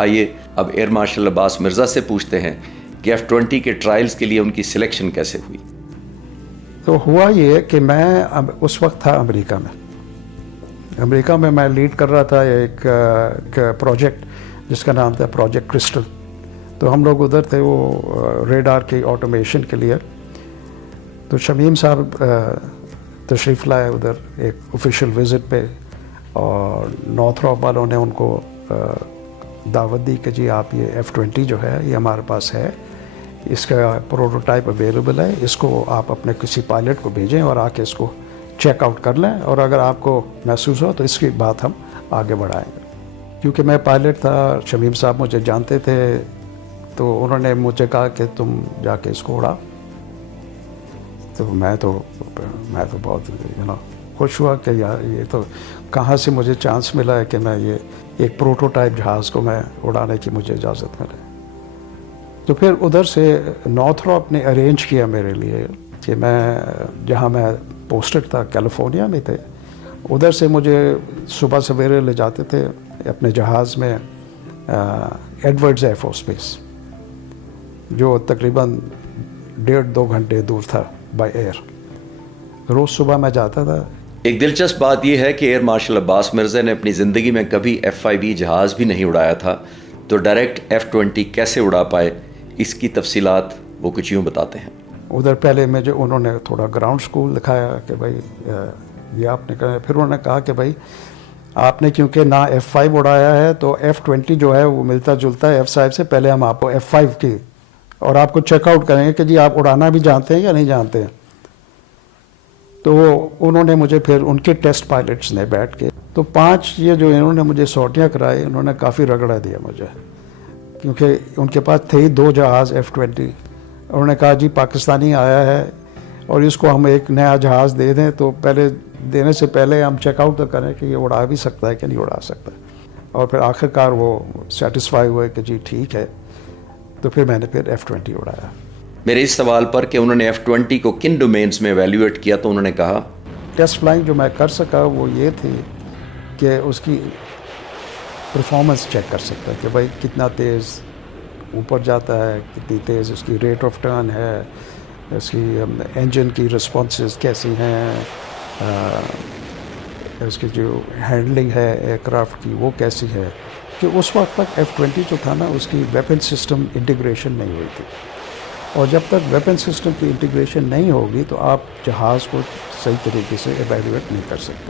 آئیے اب air marshal عباس مرزا سے پوچھتے ہیں کہ F-20 کے ٹرائلز کے لیے ان کی سلیکشن کیسے ہوئی؟ تو ہوا یہ کہ میں اس وقت تھا امریکہ میں لیڈ کر رہا تھا ایک پروجیکٹ جس کا نام تھا پروجیکٹ کرسٹل. تو ہم لوگ ادھر تھے وہ ریڈار کی آٹومیشن کے لیے. تو شمیم صاحب تشریف لائے ادھر ایک آفیشیل وزٹ پہ, اور نارتھروپ والوں نے ان کو دعوت دی کہ جی آپ یہ F-20 جو ہے یہ ہمارے پاس ہے, اس کا پروٹوٹائپ اویلیبل ہے, اس کو آپ اپنے کسی پائلٹ کو بھیجیں اور آ کے اس کو چیک آؤٹ کر لیں, اور اگر آپ کو محسوس ہو تو اس کی بات ہم آگے بڑھائیں گے. کیونکہ میں پائلٹ تھا, شمیم صاحب مجھے جانتے تھے, تو انہوں نے مجھے کہا کہ تم جا کے اس کو اڑا. تو میں تو بہت خوش ہوا کہ یار یہ تو کہاں سے مجھے چانس ملا ہے کہ میں یہ ایک پروٹوٹائپ جہاز کو میں اڑانے کی مجھے اجازت ملے. تو پھر ادھر سے نارتھروپ نے ارینج کیا میرے لیے کہ میں جہاں میں پوسٹڈ تھا کیلیفورنیا میں تھے, ادھر سے مجھے صبح سویرے لے جاتے تھے اپنے جہاز میں ایڈورڈز ایئر فورس بیس, جو تقریباً 1.5-2 گھنٹے دور تھا بائی ایئر. روز صبح میں جاتا تھا. ایک دلچسپ بات یہ ہے کہ ایئر مارشل عباس مرزا نے اپنی زندگی میں کبھی F-5E جہاز بھی نہیں اڑایا تھا, تو ڈائریکٹ F-20 کیسے اڑا پائے, اس کی تفصیلات وہ کچھ یوں بتاتے ہیں. ادھر پہلے مجھے انہوں نے تھوڑا گراؤنڈ سکول دکھایا کہ بھائی یہ آپ نے کہا. پھر انہوں نے کہا کہ بھائی آپ نے کیونکہ نہ F-5 اڑایا ہے تو F-20 جو ہے وہ ملتا جلتا ہے F-5 سے, پہلے ہم آپ کو F-5 کی اور آپ کو چیک آؤٹ کریں گے کہ جی آپ اڑانا بھی جانتے ہیں یا نہیں جانتے ہیں. تو انہوں نے مجھے پھر ان کے ٹیسٹ پائلٹس نے بیٹھ کے تو 5 یہ جو انہوں نے مجھے سوٹیاں کرائی, انہوں نے کافی رگڑا دیا مجھے, کیونکہ ان کے پاس تھے 2 جہاز F-20. انہوں نے کہا جی پاکستانی آیا ہے اور اس کو ہم ایک نیا جہاز دے دیں, تو پہلے دینے سے پہلے ہم چیک آؤٹ تو کریں کہ یہ اڑا بھی سکتا ہے کہ نہیں اڑا سکتا. اور پھر آخر کار وہ سیٹسفائی ہوئے کہ جی ٹھیک ہے. تو پھر میں نے پھر F-20 اڑایا. میرے اس سوال پر کہ انہوں نے F-20 کو کن ڈومینز میں ایویلیویٹ کیا, تو انہوں نے کہا ٹیسٹ فلائنگ جو میں کر سکا وہ یہ تھی کہ اس کی پرفارمنس چیک کر سکتا کہ بھائی کتنا تیز اوپر جاتا ہے, کتنی تیز اس کی ریٹ آف ٹرن ہے, اس کی انجن کی رسپانسز کیسی ہیں, اس کی جو ہینڈلنگ ہے ایئر کرافٹ کی وہ کیسی ہے. کہ اس وقت تک F-20 جو تھا نا اس کی ویپن سسٹم انٹیگریشن نہیں ہوئی تھی, اور جب تک ویپن سسٹم کی انٹیگریشن نہیں ہوگی تو آپ جہاز کو صحیح طریقے سے ایویلیویٹ نہیں کر سکتے.